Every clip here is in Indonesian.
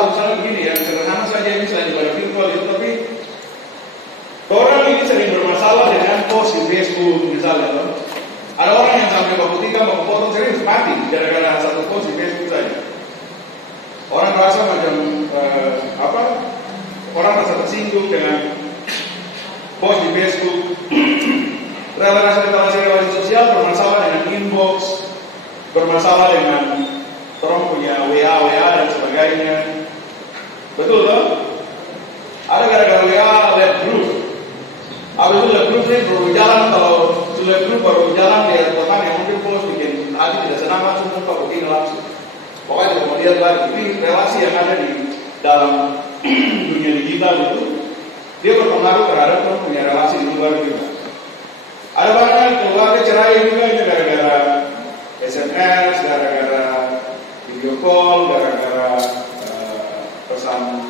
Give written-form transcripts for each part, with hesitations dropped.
hal misalnya begini ya, sederhana saja misalnya ibadah virtual itu, tapi orang ini sering bermasalah dengan post di Facebook misalnya. Ada orang yang sampai baku tiga, baku potong serius mati gara-gara satu post di Facebook saja. Orang merasa macam orang merasa tersinggung dengan post di Facebook. Relasi sosial bermasalah dengan inbox, bermasalah dengan orang punya WA dan sebagainya. Betul kan? Ada gara-gara WA lab group. Habis itu lab group ini baru jalan, kalau lab group baru jalan dia teman yang mungkin post bikin hati tidak senang langsung muka begini langsung. Pokoknya tidak mau lihat lagi. Ini relasi yang ada di dalam dunia digital itu dia berpengaruh terhadap orang punya relasi di luar juga. Ada banyak keluarga cerai juga ini gara-gara SMS, gara-gara video call, gara-gara pesan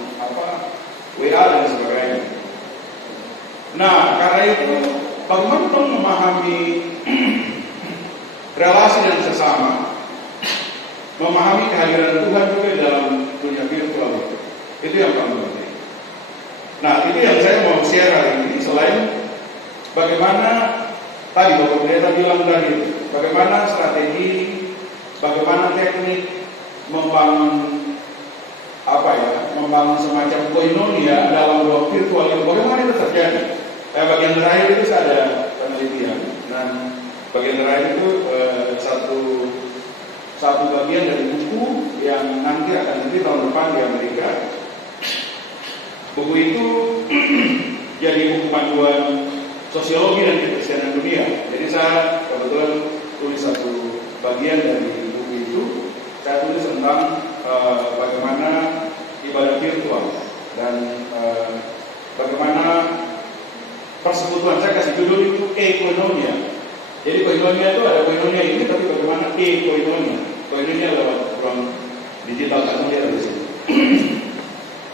WA dan sebagainya. Nah, karena itu bagaimana dong memahami relasi dan sesama, memahami kehadiran Tuhan juga dalam dunia virtual itu yang paling penting. Nah, itu yang saya mau share hari ini. Selain bagaimana tadi Bapak Pendeta bilang tadi, bagaimana strategi, bagaimana teknik membangun membangun semacam koinonia dalam ruang virtual itu, bagaimana itu terjadi? Bagian terakhir itu ada penelitian, dan bagian terakhir itu satu bagian dari buku yang nanti akan diterbit tahun depan di Amerika. Buku itu jadi buku panduan sosiologi dan kekristenan dunia. Jadi saya kebetulan tulis satu bagian dari buku itu. Saya tulis tentang bagaimana ibadah virtual dan bagaimana persekutuan. Saya kasih judul itu ekonomia. Jadi koinonia itu ada koinonia ini, tapi bagaimana ekonomia? Koinonia lewat ruang digital kan dia ada di sini.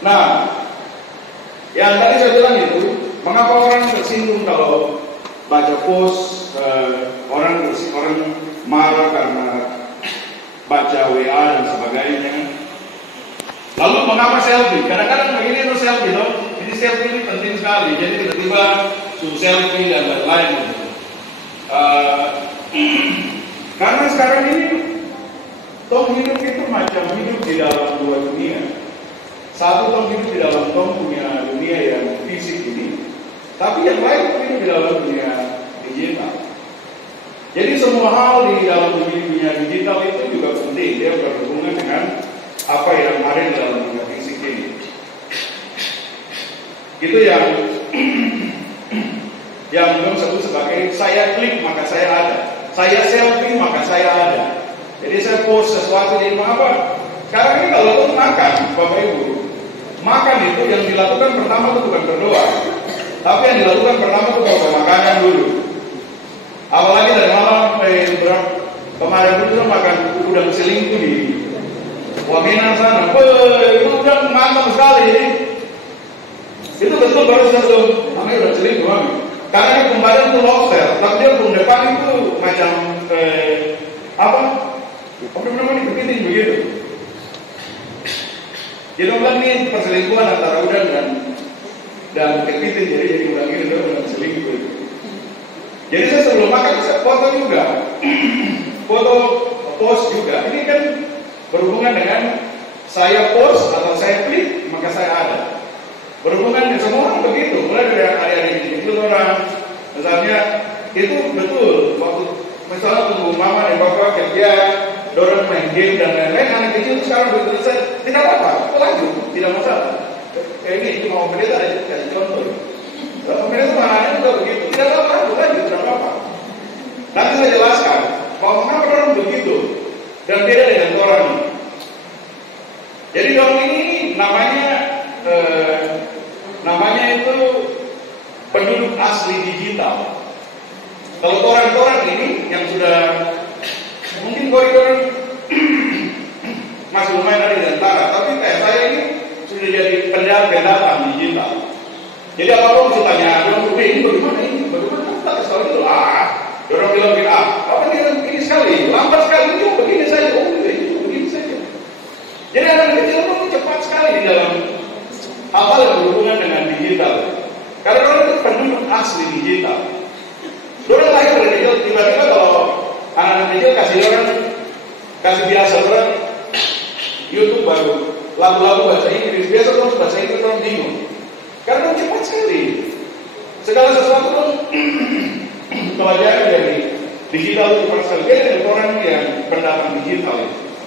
Nah, yang tadi saya bilang itu, mengapa orang tersinggung kalau baca post, orang marah karena baca WA dan sebagainya. Lalu mengapa selfie? Kadang-kadang begini itu selfie loh. Ini selfie ini penting sekali. Jadi tiba-tiba suruh selfie dan lain-lain. Karena sekarang ini tong hidup itu macam hidup di dalam dua dunia. Satu tong hidup di dalam tong punya dunia yang fisik ini, tapi yang lain hidup di dalam dunia digital. Jadi semua hal di dalam dunia digital itu juga penting. Dia berhubungan dengan apa yang ada di dalam dunia fisik ini. Itu yang belum sebut sebagai saya klik maka saya ada, saya selfie maka saya ada. Jadi saya post sesuatu di apa? Sekarang ini kalau itu makan, Bapak Ibu, makan itu yang dilakukan pertama itu bukan berdoa, tapi yang dilakukan pertama itu bawa makanan dulu. Apalagi dari malam kemarin itu makan udang selingkuh di Wamena sana, itu udang mantap sekali. Itu betul baru satu, namanya udang selingkuh mami. Karena kemarin itu lobster, tapi dia belum depan itu macam namanya kepiting begitu. Jadi bilang ini perselingkuhan antara udang dan kepiting, jadi udang ini udang selingkuh. Jadi saya sebelum makan saya foto juga, foto post juga. Ini kan berhubungan dengan saya post atau saya klik maka saya ada. Berhubungan dengan semua orang begitu. Mulai dari adik-adik itu orang, misalnya itu betul. Waktu misalnya tunggu mama dan bapak kerja, dorong main game dan lain-lain, anak kecil itu sekarang begitu selesai, tidak apa-apa, lanjut, tidak masalah. Ini mau pendeta ada kasih contoh. Pendeta anak-anaknya juga begitu, tidak apa-apa, lanjut, tidak apa-apa. Nanti saya jelaskan bahwa mengapa orang begitu dan beda dengan orang. Jadi orang ini namanya itu penduduk asli digital. Kalau orang-orang ini yang sudah mungkin koridor masih lumayan ada di antara, tapi kayak saya ini sudah jadi pendatang digital. Jadi apa-apa bisa tanya, ini bagaimana tak sekali itu orang bilang apa ini sekali, lambat sekali itu begini saja, itu begini saja. Jadi anak kecil itu cepat sekali digital. Karena orang itu penduduk asli digital. Orang lahir dari kecil, tiba-tiba kalau anak-anak kecil kasih biasa orang YouTube baru lagu-lagu bahasa Inggris, biasa terus bahasa Inggris orang bingung. Karena cepat sekali. Segala sesuatu pun pelajari dari digital itu cepat sekali. Dia dari orang yang pendatang digital.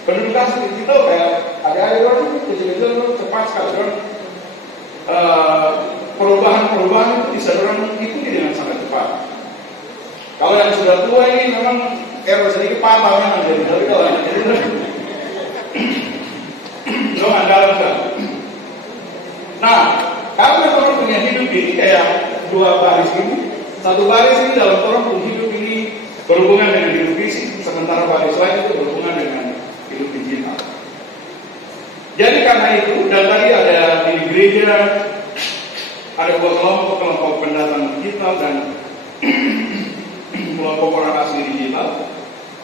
Penduduk asli digital kayak ada orang kecil-kecil cepat sekali. Perubahan itu bisa orang ikuti dengan sangat cepat. Kalau yang sudah tua ini memang sedikit patah memang jadi. Tapi kalau yang kecil lo andalkan. Nah, karena orang punya hidup ini kayak dua baris ini, satu baris ini dalam orang punya hidup ini berhubungan dengan hidup fisik, sementara baris lain itu berhubungan dengan hidup digital. Jadi karena itu, dan tadi ada di gereja ada dua kelompok pendatang digital dan kelompok orang asli digital.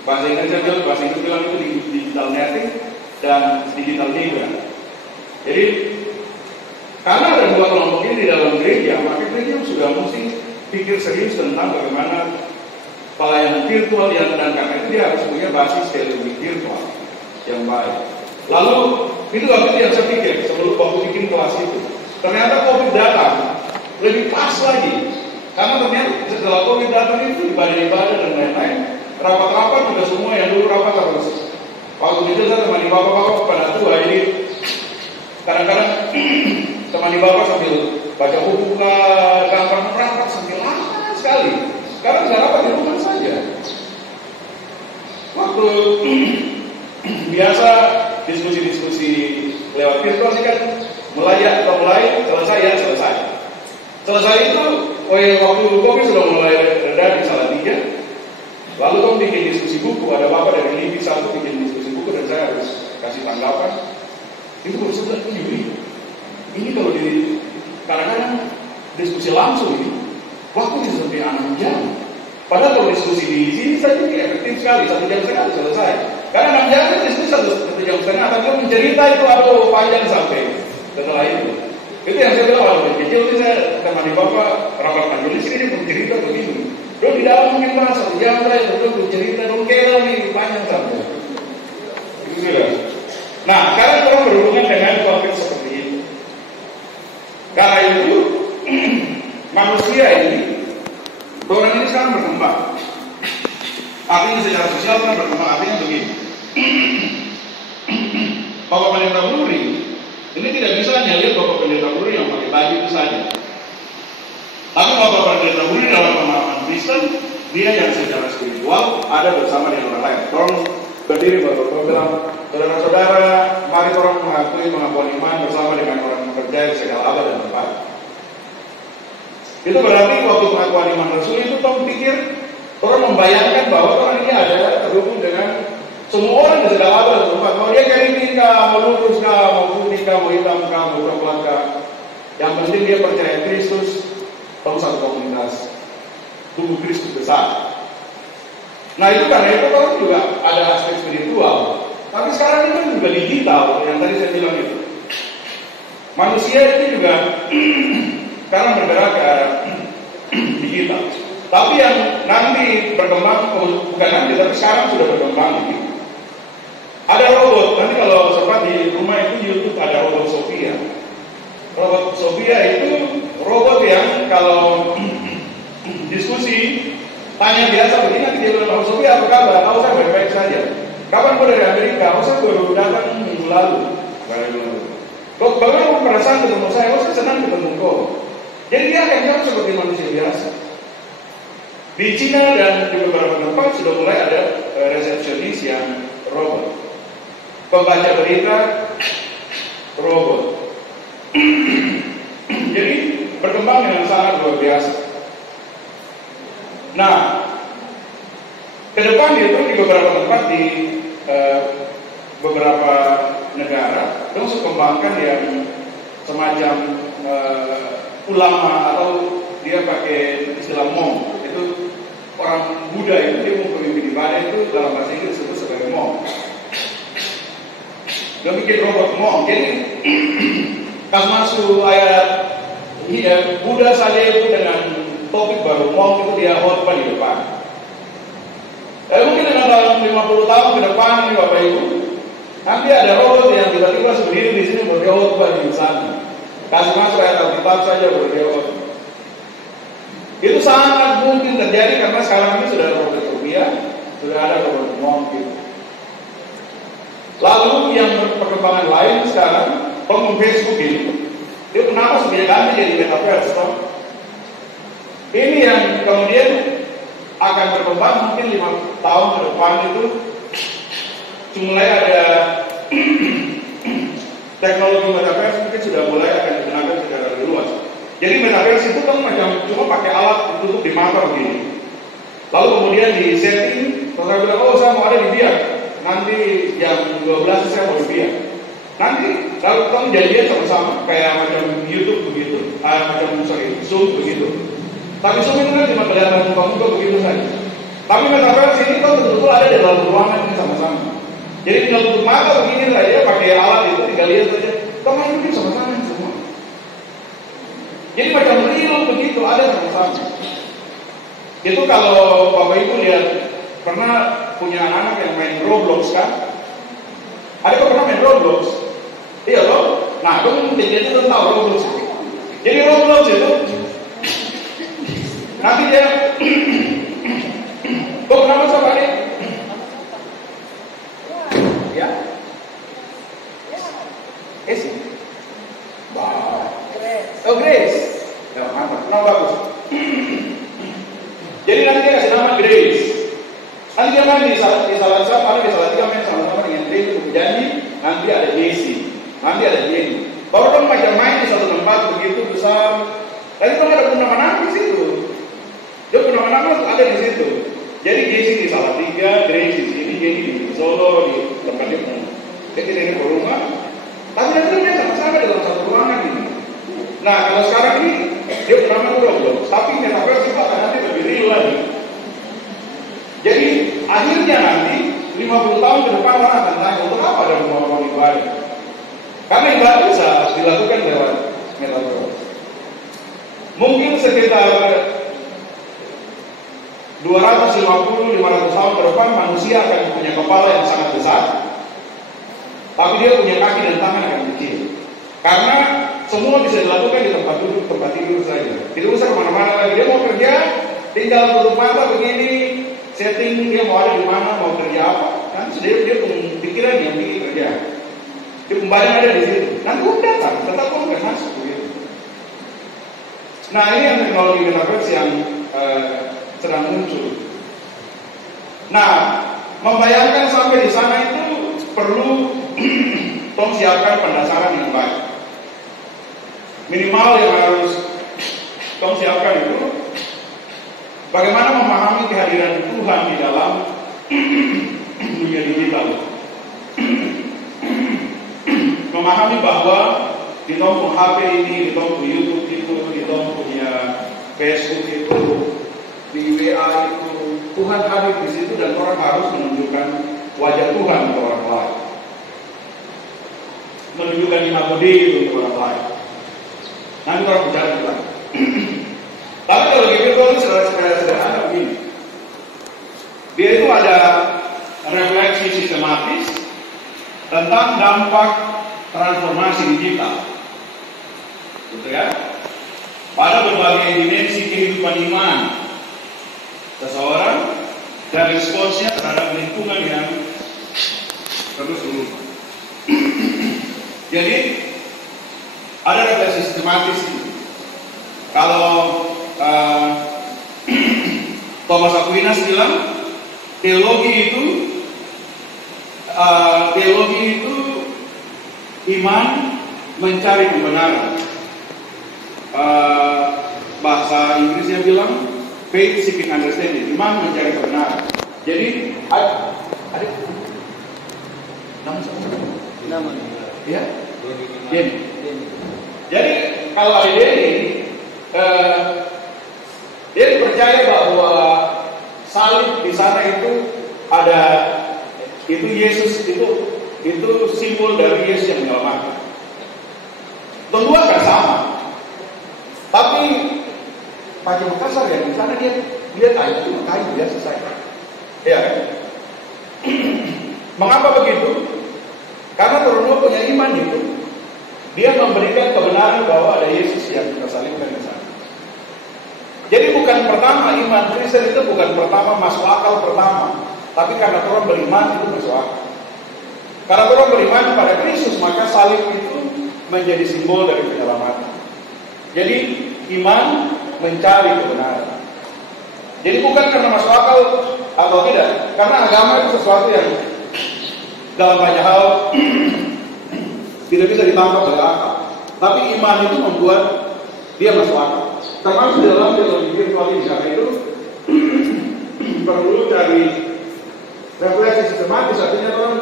Bahasa Inggris bilang itu digital native dan digital migrant. Jadi karena ada dua kelompok ini di dalam gereja, maka gereja sudah mesti pikir serius tentang bagaimana pelayanan virtual dan karena itu dia harus punya basis teknologi virtual yang baik. Lalu itu yang saya pikir sebelum waktu bikin kelas itu. Ternyata COVID datang lebih pas lagi, karena ternyata setelah COVID datang itu ibadah-ibadah dan lain-lain, rapat-rapat juga semua yang dulu rapat harus. Waktu itu saya temani bapak-bapak pada tua ini, kadang-kadang temani bapak sambil baca buku gambar rapat sambil lama sekali. Sekarang saya rapat di rumah saja. Waktu biasa diskusi-diskusi lewat virtual ini kan mulai selesai. Selesai itu, waktu kopi sudah mulai reda di Salatiga. Lalu kamu bikin diskusi buku, ada bapak dari LIPI satu bikin diskusi buku dan saya harus kasih tanggapan. Itu baru sudah ini kalau di kadang-kadang diskusi langsung ini waktu bisa sampai 6 jam. Padahal kalau diskusi di sini saja efektif sekali, 1 jam setengah selesai. Karena 6 jam itu diskusi 1 jam setengah, tapi mencerita itu atau panjang sampai setelah itu. Itu yang saya bilang waktu kecil itu saya temani bapak rapat majelis ini bercerita begini. Dia di dalam mungkin bahas 1 jam saya bercerita dong kira nih panjang sampai. Itu sudah. Nah, sekarang orang berhubungan dengan konflik seperti itu. Karena itu manusia ini, orang ini sekarang berkembang. Artinya secara sosial kan berkembang. Artinya begini. Bapak Pendeta Bruri ini tidak bisa hanya lihat Bapak Pendeta Bruri yang pakai baju itu saja. Tapi Bapak Pendeta Bruri dalam pemahaman Kristen, dia yang secara spiritual ada bersama dengan orang lain. Orang berdiri Bapak bilang, saudara-saudara, mari orang mengakuan iman bersama dengan orang percaya di segala abad dan tempat. Itu berarti waktu pengakuan iman Rasul itu orang pikir, orang membayangkan bahwa orang ini ada terhubung dengan semua orang di segala abad dan tempat. Mau dia keriting kah, mau lurus kah, mau putih kah, mau hitam kah, mau coklat kah. Yang penting dia percaya Kristus, tahu satu komunitas tubuh Kristus besar. Nah itu karena itu orang juga ada aspek spiritual. Tapi sekarang itu juga digital, yang tadi saya bilang itu. Manusia itu juga sekarang bergerak ke arah digital. Tapi yang nanti berkembang, bukan nanti, tapi sekarang sudah berkembang ini. Ada robot, nanti kalau sempat di rumah itu YouTube ada robot Sophia. Robot Sophia itu robot yang kalau diskusi, tanya biasa begini, nanti dia bilang, Sophia apa kabar? Tahu saya baik-baik saja. Kapan kau dari Amerika? Saya baru datang minggu lalu. Kok bagaimana perasaan ketemu saya? Saya senang ketemu kau. Jadi dia akan jawab seperti manusia biasa. Di Cina dan di beberapa tempat sudah mulai ada resepsionis yang robot. Pembaca berita robot. Jadi berkembang dengan sangat luar biasa. Nah, ke depan itu di beberapa tempat di beberapa negara terus kembangkan yang semacam ulama atau dia pakai istilah monk, itu orang Buddha itu dia mau pemimpin ibadah itu dalam bahasa Inggris disebut sebagai monk. Dia bikin robot monk. Jadi pas masuk ayat Iya, Buddha saja itu dengan topik baru monk itu dia khotbah di depan. Mungkin dengan dalam 50 tahun ke depan ini Bapak Ibu, nanti ada robot yang tiba-tiba berdiri di sini baru dia khotbah di sana. Kasih masuk ayat Alkitab saja baru dia khotbah. Itu sangat mungkin terjadi karena sekarang ini sudah ada robot rupiah, sudah ada robot monk gitu. Lalu yang perkembangan lain sekarang, pengguna Facebook ini, dia kenapa sebenarnya ganti jadi metaverse? Ini yang kemudian akan berkembang mungkin 5 tahun ke depan itu mulai ada teknologi metaverse mungkin sudah mulai akan digunakan secara lebih luas. Jadi metaverse itu kan macam cuma pakai alat tutup di mata begini. Lalu kemudian di setting, terus saya bilang, oh saya mau ada di biak. Nanti jam 12 saya mau di biak. Nanti kalau kamu janjian sama-sama kayak macam YouTube begitu, macam Zoom begitu. Tapi Zoom itu kan cuma kelihatan muka-muka begitu saja. Tapi metaverse ini kan betul-betul ada di dalam ruangan ini sama-sama. Jadi tinggal tutup mata begini saja, pakai alat itu tinggal lihat saja. Kamu hidup sama-sama semua. Jadi macam real begitu ada sama-sama. Itu kalau Bapak Ibu lihat pernah punya anak yang main Roblox kan? Ada kok pernah main Roblox? Iya loh. Nah, kamu mungkin dia itu tahu Roblox. Jadi Roblox itu nanti dia kok kenapa sama dia? Ya? Esi? Wow. Oh, Grace. Ya, mantap. Nama bagus. Jadi nanti dia kasih nama Grace. Nanti dia main di salah satu, ada di salah tiga main sama-sama dengan Grace untuk janji. Nanti ada Jessie, nanti ada Jenny. Baru dong macam main di satu tempat begitu besar. Tapi kan ada nama-nama di situ. Dia nama-nama ada di situ. Jadi Jessie di salah tiga, Grace di sini, Jenny di Solo, di tempat dia pun. Jadi ini ke rumah. Tapi nanti dia sama-sama dalam satu ruangan ini. Nah kalau sekarang ini dia nama Roblox, tapi metaverse itu akan nanti lebih real lagi. Jadi akhirnya nanti 50 tahun ke depan orang akan tanya untuk apa ada rumah-rumah ibadah. Karena ibadah bisa dilakukan lewat metaverse. Mungkin sekitar 250-500 tahun ke depan manusia akan punya kepala yang sangat besar, tapi dia punya kaki dan tangan yang kecil. Karena semua bisa dilakukan di tempat duduk, tempat tidur saja. Tidak usah kemana-mana lagi. Dia mau kerja, tinggal tutup mata begini, setting dia mau ada di mana, mau kerja apa. Kan dia punya pikiran yang tinggi kerja. Dia kembali ada di situ. Nanti datang, tetap pun nggak masuk begitu. Nah ini yang teknologi metaverse yang sedang muncul. Nah membayangkan sampai di sana itu perlu tong siapkan pendasaran yang baik. Minimal yang harus tong siapkan itu bagaimana memahami kehadiran Tuhan di dalam dunia digital. Memahami bahwa di tong HP ini, di tong YouTube itu, di tong punya Facebook itu, di WA itu, Tuhan hadir di situ dan orang harus menunjukkan wajah Tuhan ke orang lain, menunjukkan imago Dei untuk orang lain. Nanti orang bicara juga. Tapi kalau di virtual itu sederhana begini. Dia itu ada refleksi sistematis tentang dampak transformasi digital, gitu ya, pada berbagai dimensi kehidupan iman seseorang dan responsnya terhadap lingkungan yang terus berubah. Jadi ada refleksi sistematis. Kalau Thomas Aquinas bilang teologi itu iman mencari kebenaran. Bahasa Inggrisnya bilang faith seeking understanding, iman mencari kebenaran. Jadi ada nama ya, Denny. Jadi kalau ada Denny, dia percaya bahwa salib di sana itu ada, itu Yesus itu simbol dari Yesus yang menyelamatkan. Tentu akan sama. pakai Makassar ya, di sana dia lihat itu kayu biasa saja. Ya kan? Mengapa begitu? Karena Tuhan punya iman itu. Dia memberikan kebenaran bahwa ada Yesus yang kita salibkan di sana. Jadi bukan pertama iman Kristen itu bukan pertama masuk akal pertama, tapi karena Tuhan beriman itu masuk akal. Karena Tuhan beriman pada Kristus, maka salib itu menjadi simbol dari penyelamatan. Jadi iman mencari kebenaran. Jadi bukan karena masuk akal atau tidak, karena agama itu sesuatu yang dalam banyak hal tidak bisa ditangkap oleh akal. Tapi iman itu membuat dia masuk akal. Termasuk dalam teologi virtual ini, karena itu perlu cari refleksi sistematis. Artinya orang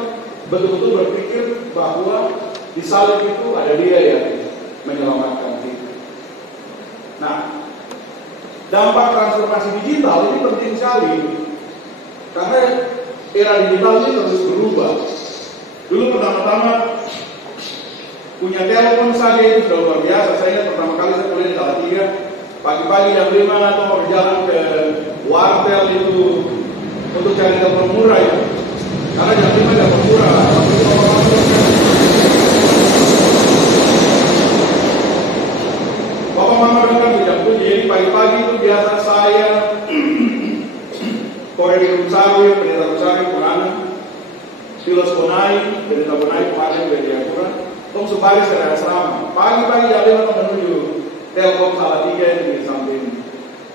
betul-betul berpikir bahwa di salib itu ada dia yang menyelamatkan kita. Nah, dampak transformasi digital ini penting sekali, karena era digital ini terus berubah. Dulu pertama-tama punya telepon saja itu sudah luar biasa. Saya pertama kali saya kuliah di Salatiga, pagi-pagi jam 5 atau berjalan ke wartel itu untuk cari telepon murah itu. Karena jam 5 telepon murah. Bapak mama dengar jam 7, jadi pagi-pagi itu biasa saya Korek Rusari, pendeta Rusari, Purana, Filos Bonai, pendeta Bonai, kemarin dari Jayapura, Tom Supari secara asrama. Pagi-pagi jam 5 menuju Telkom Salatiga itu di samping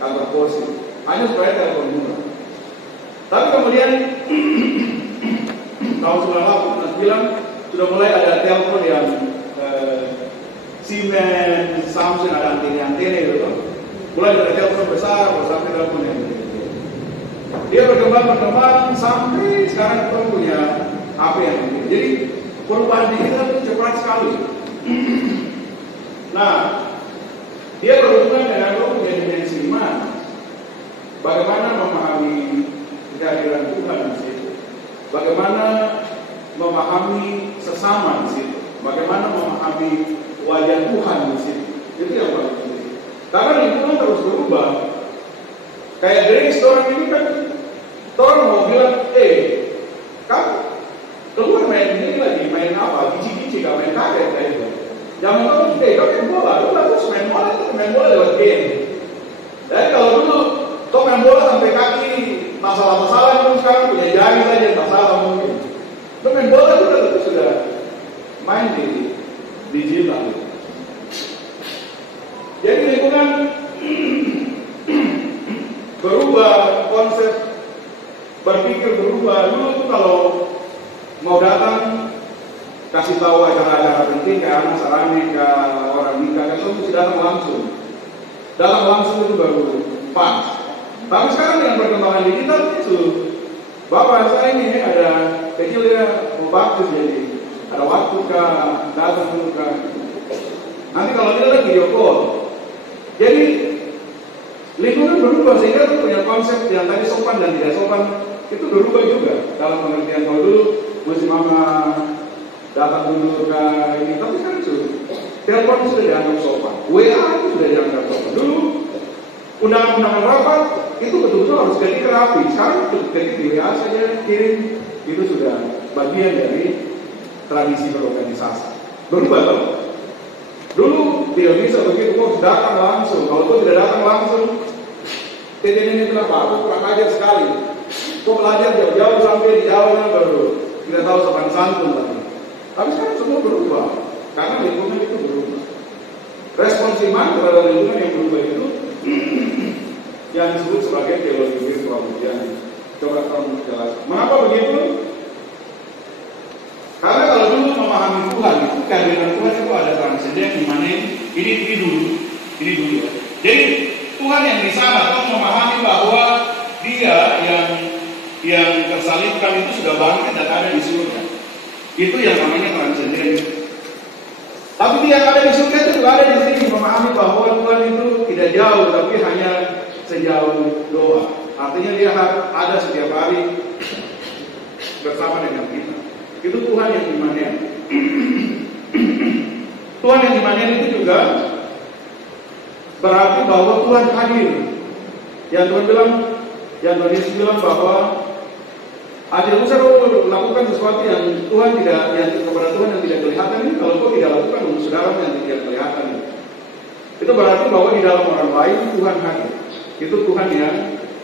kantor Posi. Hanya supaya telepon murah. Tapi kemudian tahun 98 sudah mulai ada telepon yang Siemens, Samsung, ada antena itu. Mulai dari telepon besar sampai telepon yang kecil. Dia berkembang sampai sekarang kita punya HP yang ini. Jadi perubahan digital itu cepat sekali. Nah, dia berhubungan dengan punya dimensi iman. Bagaimana memahami kehadiran Tuhan di situ. Bagaimana memahami sesama di situ. Bagaimana memahami wajah Tuhan di situ. Itu yang paling penting. Karena lingkungan terus berubah. Kayak Grace orang ini kan, orang mau bilang, kan keluar main ini lagi, main apa? Gici-gici, gak main karet kayak gitu. Jangan tahu, kau main bola, lu bagus main bola lewat game. Jadi kalau dulu kau main bola sampai kaki, masalah-masalah itu sekarang punya jari saja, masalah mungkin. Lu main bola juga tentu sudah main di digital. Jadi lingkungan berubah, konsep berpikir berubah. Dulu tuh kalau mau datang kasih tahu acara-acara penting ke anak sarani, ke orang nikah, kan mesti datang langsung. Datang langsung itu baru pas. Tapi sekarang yang perkembangan digital itu, bapak saya ini ada kecil dia mau baptis, jadi ada waktu kah datang dulu kah. Nanti kalau dia lagi video call. Jadi lingkungan berubah sehingga itu punya konsep yang tadi sopan dan tidak sopan itu berubah juga dalam pengertian. Kalau dulu mesti mama datang dulu ke ini, tapi kan itu telepon sudah dianggap sopan, WA itu sudah dianggap sopan. Dulu undangan rapat itu betul-betul harus jadi rapi. Sekarang jadi di WA saja kirim, itu sudah bagian dari tradisi berorganisasi. Berubah loh. Dulu tidak bisa begitu, kok datang langsung. Kalau kau tidak datang langsung, ini kenapa? Aku kurang ajar sekali. Kau belajar jauh-jauh sampai di awalnya baru kita tahu sopan santun tadi. Tapi sekarang semua berubah, karena lingkungan itu berubah. Respons iman terhadap lingkungan yang berubah itu yang disebut sebagai teologi virtual. Coba kamu jelaskan. Mengapa begitu? Karena kalau dulu memahami Tuhan itu kehadiran Tuhan itu ada transenden, imanen. Ini dulu ya. Jadi Tuhan yang di sana tuh memahami bahwa Dia yang tersalibkan itu sudah bangkit dan ada di surga. Itu yang namanya transenden. Tapi Dia yang ada di surga itu juga ada di sini, memahami bahwa Tuhan itu tidak jauh, tapi hanya sejauh doa. Artinya Dia ada setiap hari bersama dengan kita. Itu Tuhan yang imanen. Tuhan yang imanen itu juga berarti bahwa Tuhan hadir. Yang Tuhan Yesus bilang bahwa tidak usah lakukan sesuatu yang kepada Tuhan yang tidak kelihatan ini, kalau kau tidak lakukan untuk saudara yang tidak kelihatan ini. Itu berarti bahwa di dalam orang lain Tuhan hadir. Itu Tuhan yang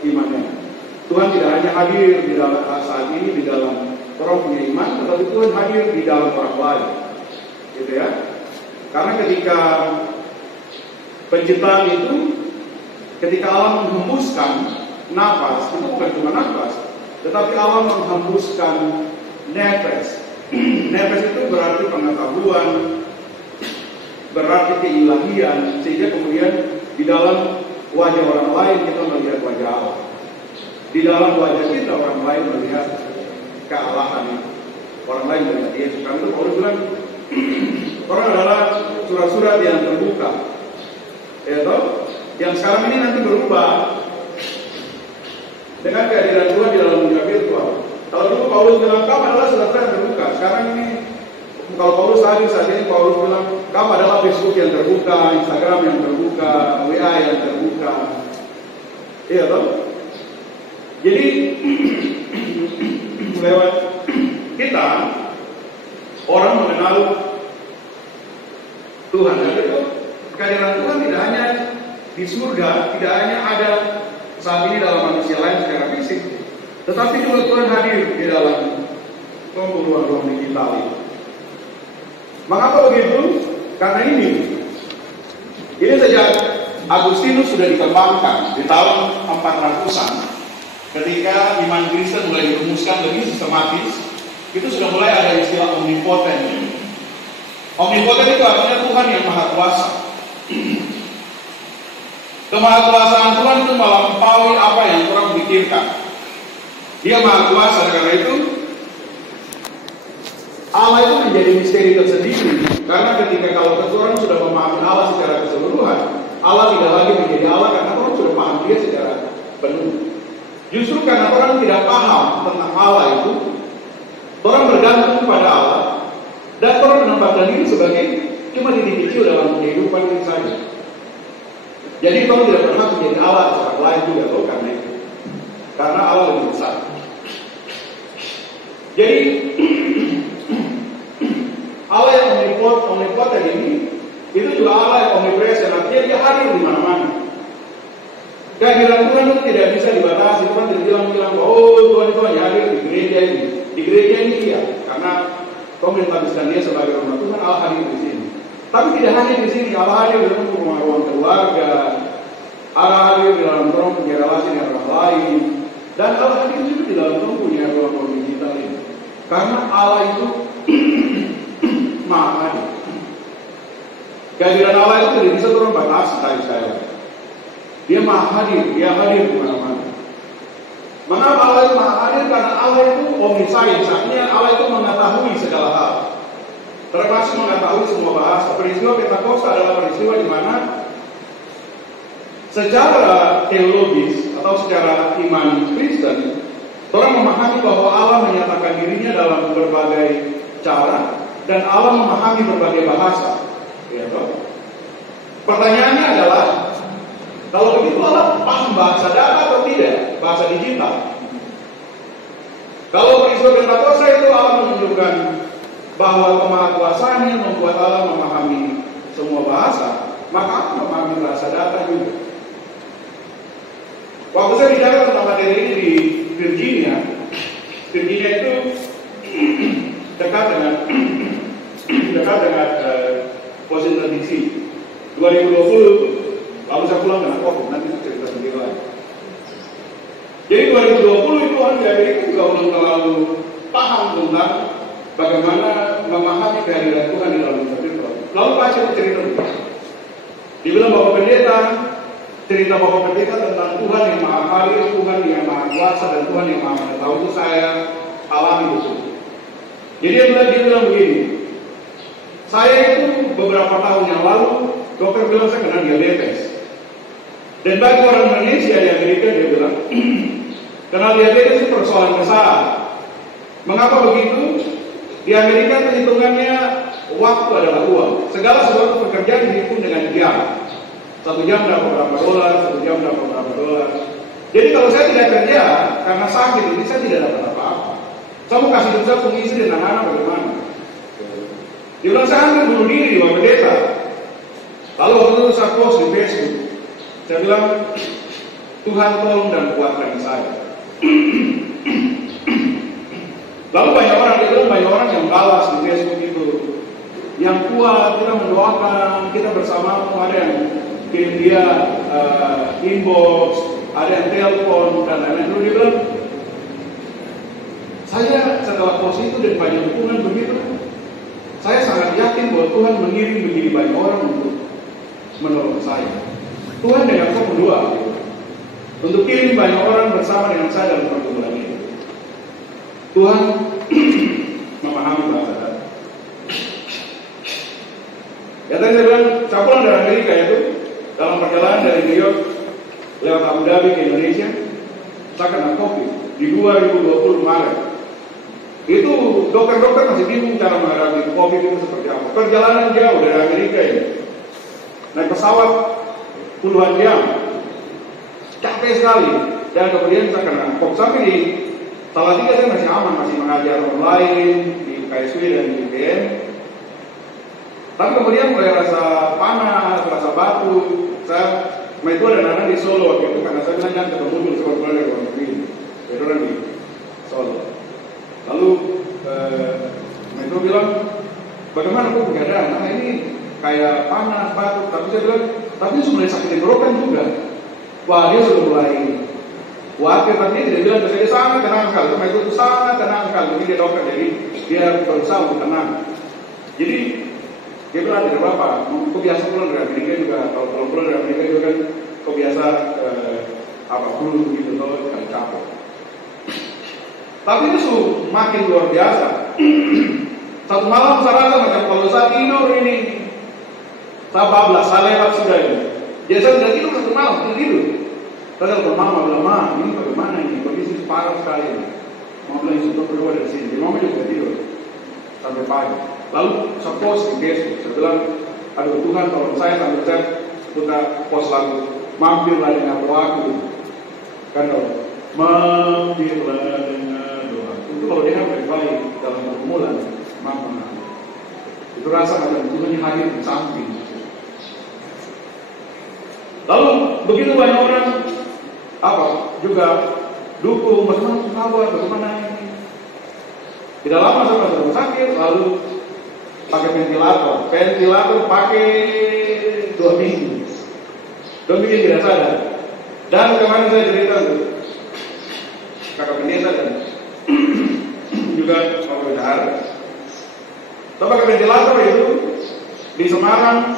imannya. Tuhan tidak hanya hadir di dalam saat ini di dalam orang punya iman, tetapi Tuhan hadir di dalam orang lain. Gitu ya. Karena ketika penciptaan itu, ketika Allah menghembuskan nafas, itu bukan cuma nafas, tetapi Allah menghembuskan nefes. Nefes itu berarti pengetahuan, berarti keilahian, sehingga kemudian di dalam wajah orang lain kita melihat wajah Allah. Di dalam wajah kita orang lain melihat kealahan itu. Orang lain melihat Yesus. Karena itu Paulus bilang, orang adalah surat-surat yang terbuka, yang sekarang ini nanti berubah dengan kehadiran Tuhan di dalam dunia virtual. Kalau dulu Paulus bilang, kamu adalah surat-surat yang terbuka. Sekarang ini, kalau Paulus hadir saat ini, Paulus bilang, kamu adalah Facebook yang terbuka, Instagram yang terbuka, WA yang terbuka. Iya toh? Jadi lewat kita orang mengenal Tuhan. Dan itu kehadiran Tuhan tidak hanya di surga, tidak hanya ada saat ini dalam manusia lain secara fisik, tetapi juga Tuhan hadir di dalam ruang-ruang digital ini. Mengapa begitu? Karena ini sejak Agustinus sudah dikembangkan di tahun 400-an, ketika iman Kristen mulai dirumuskan lebih sistematis, itu sudah mulai ada istilah omnipoten. Omnipoten itu artinya Tuhan yang maha kuasa. Kemahakuasaan Tuhan itu melampaui apa yang orang pikirkan. Dia maha kuasa, karena itu Allah itu menjadi misteri tersendiri. Karena ketika kalau orang sudah memahami Allah secara keseluruhan, Allah tidak lagi menjadi Allah karena orang sudah paham dia secara penuh. Justru karena orang tidak paham tentang Allah itu, orang bergantung pada Allah dan orang menempatkan diri sebagai cuma titik kecil dalam kehidupan ini saja. Jadi orang tidak pernah menjadi Allah secara lain juga karena itu. Karena Allah lebih besar. Jadi Allah yang omnipoten ini itu juga Allah yang omnipresent, artinya dia hadir di mana-mana. Kehadiran Tuhan itu tidak bisa dibatasi. Tuhan tidak bilang, oh Tuhan itu hanya hadir di gereja ini. Di gereja ini iya, karena kau menetapkan dia sebagai rumah Tuhan, Allah hadir di sini. Tapi tidak hanya di sini, Allah hadir di dalam ruang keluarga, Allah hadir di dalam ruang punya relasi dengan orang lain, dan Allah hadir juga di dalam ruang punya ruang digital ini. Karena Allah itu maha hadir. Kehadiran Allah itu tidak bisa turun batasi tadi saya. Dia maha hadir, dia hadir di mana-mana. Mengapa Allah itu maha hadir? Karena Allah itu omniscience, artinya Allah itu mengetahui segala hal. Termasuk mengetahui semua bahasa. Peristiwa Pentakosta adalah peristiwa di mana secara teologis atau secara iman Kristen, orang memahami bahwa Allah menyatakan dirinya dalam berbagai cara dan Allah memahami berbagai bahasa. Ya, pertanyaannya adalah, kalau begitu Allah paham bahasa data atau tidak? Bahasa digital. Kalau peristiwa Pentakosta itu Allah menunjukkan bahwa kemahakuasaannya membuat Allah memahami semua bahasa, maka Allah memahami bahasa data juga. Waktu saya bicara tentang materi ini di Virginia itu dekat dengan Washington DC. 2020, lalu saya pulang dengan COVID, nanti saya cerita sendiri lagi. Jadi 2020 itu orang di Amerika juga belum terlalu paham tentang bagaimana memahami kehadiran Tuhan di dalam hidup. Lalu baca cerita dibilang Bapak Pendeta, cerita Bapak Pendeta tentang Tuhan yang maha hadir, Tuhan yang maha kuasa, dan Tuhan yang maha mengetahui. Itu saya alami betul. Jadi dia bilang begini, saya itu beberapa tahun yang lalu dokter bilang saya kena diabetes. Dan bagi orang Indonesia di Amerika, dia bilang kena diabetes itu persoalan besar. Mengapa begitu? Di Amerika itu hitungannya waktu adalah uang. Segala sesuatu pekerjaan dihitung dengan jam. 1 jam dapat berapa dolar, 1 jam dapat berapa dolar. Jadi kalau saya tidak kerja karena sakit ini saya tidak dapat apa-apa. Saya mau kasih duit untuk istri dan anak-anak bagaimana? Dia bilang saya hampir bunuh diri Pak Pendeta. Lalu waktu itu saya post di Facebook, saya bilang Tuhan tolong dan kuatkan saya. Lalu banyak orang yang balas di Facebook itu, yang kuat, kita mendoakan, kita bersamamu. Ada yang kirim dia inbox, ada yang telepon dan lain-lain. Dulu dia bilang, saya setelah post itu dan banyak dukungan begitu, saya sangat yakin bahwa Tuhan mengirim begini banyak orang untuk menolong saya. Tuhan dengan saya berdoa untuk kirim banyak orang bersama dengan saya dalam pergumulan ini. Tuhan memahami bahasa. Ya tadi saya bilang, saya pulang dari Amerika itu, dalam perjalanan dari New York lewat Abu Dhabi ke Indonesia, saya kena COVID di 2020 Maret. Itu dokter-dokter masih bingung cara menghadapi COVID itu seperti apa. Perjalanan jauh dari Amerika ini, naik pesawat puluhan jam, capek sekali. Dan kemudian saya kena COVID sampai di Salatiga saya masih aman, masih mengajar online di KSW dan di UGM. Tapi kemudian mulai rasa panas, rasa batuk. Saya itu dan anak di Solo waktu itu karena saya bilang jangan ketemu dulu sekolah dari luar negeri. Itu orang di Solo. Lalu Metro bilang, bagaimana kok keadaan? Nah ini kayak panas, batuk. Tapi saya bilang, tapi sebenarnya sakit tenggorokan juga. Wah dia sudah mulai khawatir, tapi dia tidak bilang ke saya sangat tenang sekali. Cuma itu sangat tenang sekali. Jadi dia dokter, jadi dia berusaha untuk tenang. Jadi dia bilang tidak apa-apa. Kok biasa pulang dari Amerika juga. Kalau pulang dari Amerika juga kan kok biasa flu gitu loh, sekali capek. Tapi itu makin luar biasa. Satu malam saya rasa macam kalau saya tidur ini, saya bablas, saya lewat sudah ini. Jadi saya tidak tidur satu malam, tidur. Saya telepon mama, bilang, Ma, ini bagaimana ini? Kondisi parah sekali ini. Mama bilang, sudah keluar dari sini. Jadi mama juga tidur sampai pagi. Lalu saya post di Facebook, saya bilang, aduh Tuhan tolong saya sambil saya suka post lagu, mampirlah dengan doaku. Kan dong, mampirlah dengan doa. Itu kalau dia baik-baik dalam pergumulan, mama. Itu rasa macam Tuhan yang hadir di samping. Lalu begitu banyak orang juga dukung, bagaimana kabar, bagaimana ini. Tidak lama saya masuk rumah sakit, lalu pakai ventilator pakai 2 minggu. 2 minggu tidak sadar. Dan kemarin saya cerita tuh kakak pendeta dan juga Pak Bendahara. Saya pakai ventilator itu di Semarang.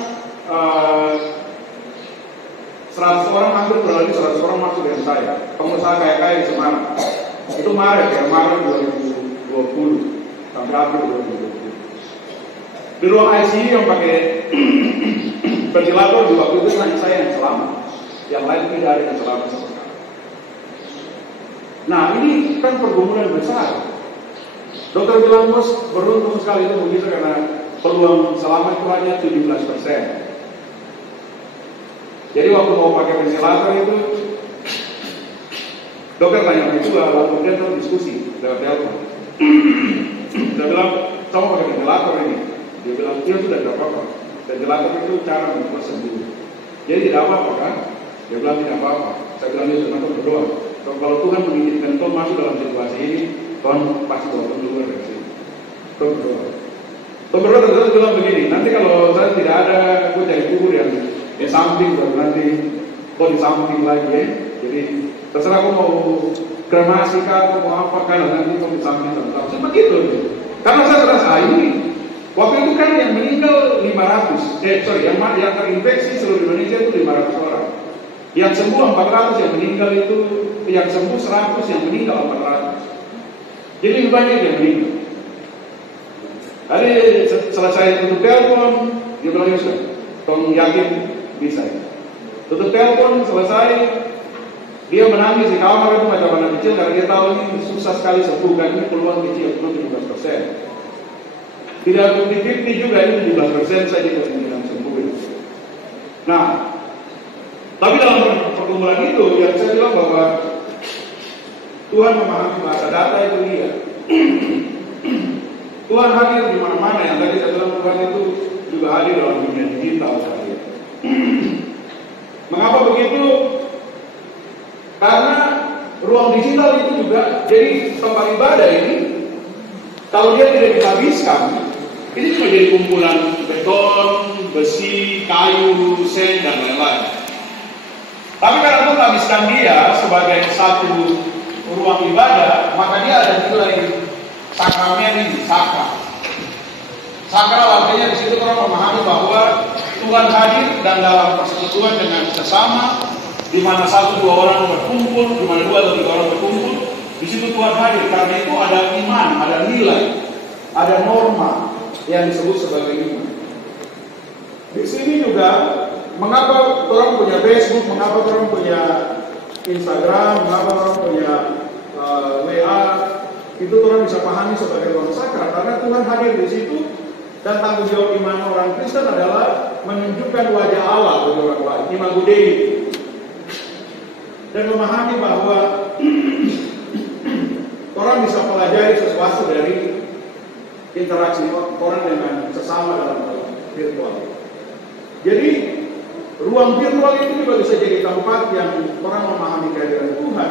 100 orang masuk, kurang lebih 100 orang masuk dengan saya. Pengusaha kaya-kaya di Semarang. Itu Maret 2020 sampai April 2020. Di ruang ICU yang pakai ventilator di waktu itu hanya saya yang selamat. Yang lain tidak ada yang selamat sama sekali. Nah ini kan pergumulan besar. Dokter bilang bos beruntung sekali itu begitu karena peluang selamat itu hanya 17%. Jadi waktu mau pakai ventilator itu, dokter tanya itu lalu kemudian terus diskusi lewat telepon. Dia bilang, saya mau pakai ventilator ini. Dia bilang, iya sudah tidak apa-apa. Ventilator itu cara membuat sembuh. Jadi tidak apa-apa kan? Dia bilang tidak apa-apa. Saya bilang dia sudah berdoa. Kalau Tuhan mengizinkan Tuhan masuk dalam situasi ini, Tuhan pasti bawa keluar dari sini. Tuhan berdoa. Tuhan berdoa terus bilang begini. Nanti kalau saya tidak ada, aku cari kubur yang di samping baru nanti kok di samping lagi ya. Jadi terserah aku mau kremasi kah, aku mau apa kan nanti kok di samping sama begitu. Karena saya terasa ini waktu itu kan yang meninggal 500, yang terinfeksi seluruh Indonesia itu 500 orang. Yang sembuh 400, yang meninggal itu yang sembuh 100, yang meninggal 400. Jadi lebih banyak yang meninggal. Jadi selesai tutup telepon, dia bilang ya sudah, tolong yakin bisa. Tutup telepon selesai, dia menangis di kamar itu macam anak kecil karena dia tahu ini susah sekali sembuhkan, ini peluang kecil 17%. Tidak 50-50 juga, ini 17% saja kemungkinan sembuh. Nah, pergumulan itu yang saya bilang bahwa Tuhan memahami bahasa data itu dia. Tuhan hadir di mana-mana, yang tadi saya bilang Tuhan itu juga hadir dalam dunia digital saya. Mengapa begitu? Karena ruang digital itu juga jadi tempat ibadah ini. Kalau dia tidak dihabiskan, ini cuma jadi kumpulan beton, besi, kayu, sen, dan lain-lain. Tapi karena Tuhan habiskan dia sebagai satu ruang ibadah, maka dia ada nilai sakramental ini, sakral. Sakral artinya di situ orang memahami bahwa Tuhan hadir dan dalam persekutuan dengan sesama, di mana 1-2 orang berkumpul, di mana 2 atau 3 orang berkumpul, di situ Tuhan hadir. Karena itu ada iman, ada nilai, ada norma yang disebut sebagai iman. Di sini juga, mengapa orang punya Facebook, mengapa orang punya Instagram, mengapa orang punya WA, itu orang bisa pahami sebagai ruang sakral karena Tuhan hadir di situ. Dan tanggung jawab iman orang Kristen adalah menunjukkan wajah Allah bagi orang lain, imago Dei, dan memahami bahwa orang bisa pelajari sesuatu dari interaksi orang dengan sesama dalam virtual. Jadi ruang virtual itu juga bisa jadi tempat yang orang memahami kehadiran Tuhan.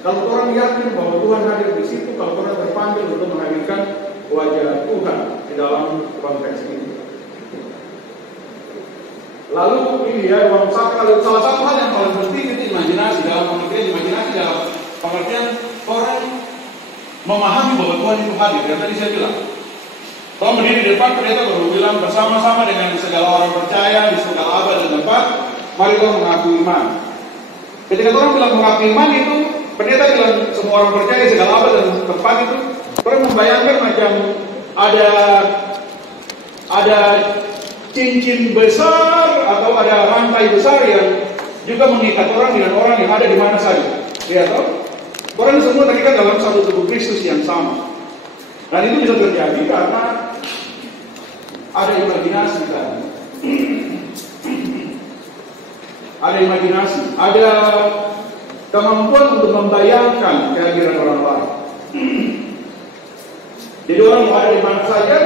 Kalau orang yakin bahwa Tuhan hadir di situ, kalau orang terpanggil untuk menghadirkan wajah Tuhan di dalam konteks ini. Lalu ini ya, ruang sakral, salah satu hal yang paling penting itu imajinasi. Dalam pengertian orang memahami bahwa Tuhan itu hadir. Dan tadi saya bilang, kalau berdiri di depan, pendeta baru bilang bersama-sama dengan segala orang percaya di segala abad dan tempat, mari kita mengaku iman. Ketika orang bilang mengaku iman itu, pendeta bilang semua orang percaya di segala abad dan tempat itu, orang membayangkan macam ada cincin besar atau ada rantai besar yang juga mengikat orang dengan orang yang ada di mana saja. Lihat toh? Orang semua terikat dalam satu tubuh Kristus yang sama. Dan itu bisa terjadi karena ada imajinasi kan. Ada imajinasi, ada kemampuan untuk membayangkan kehadiran orang lain. Jadi orang yang ada di mana saja,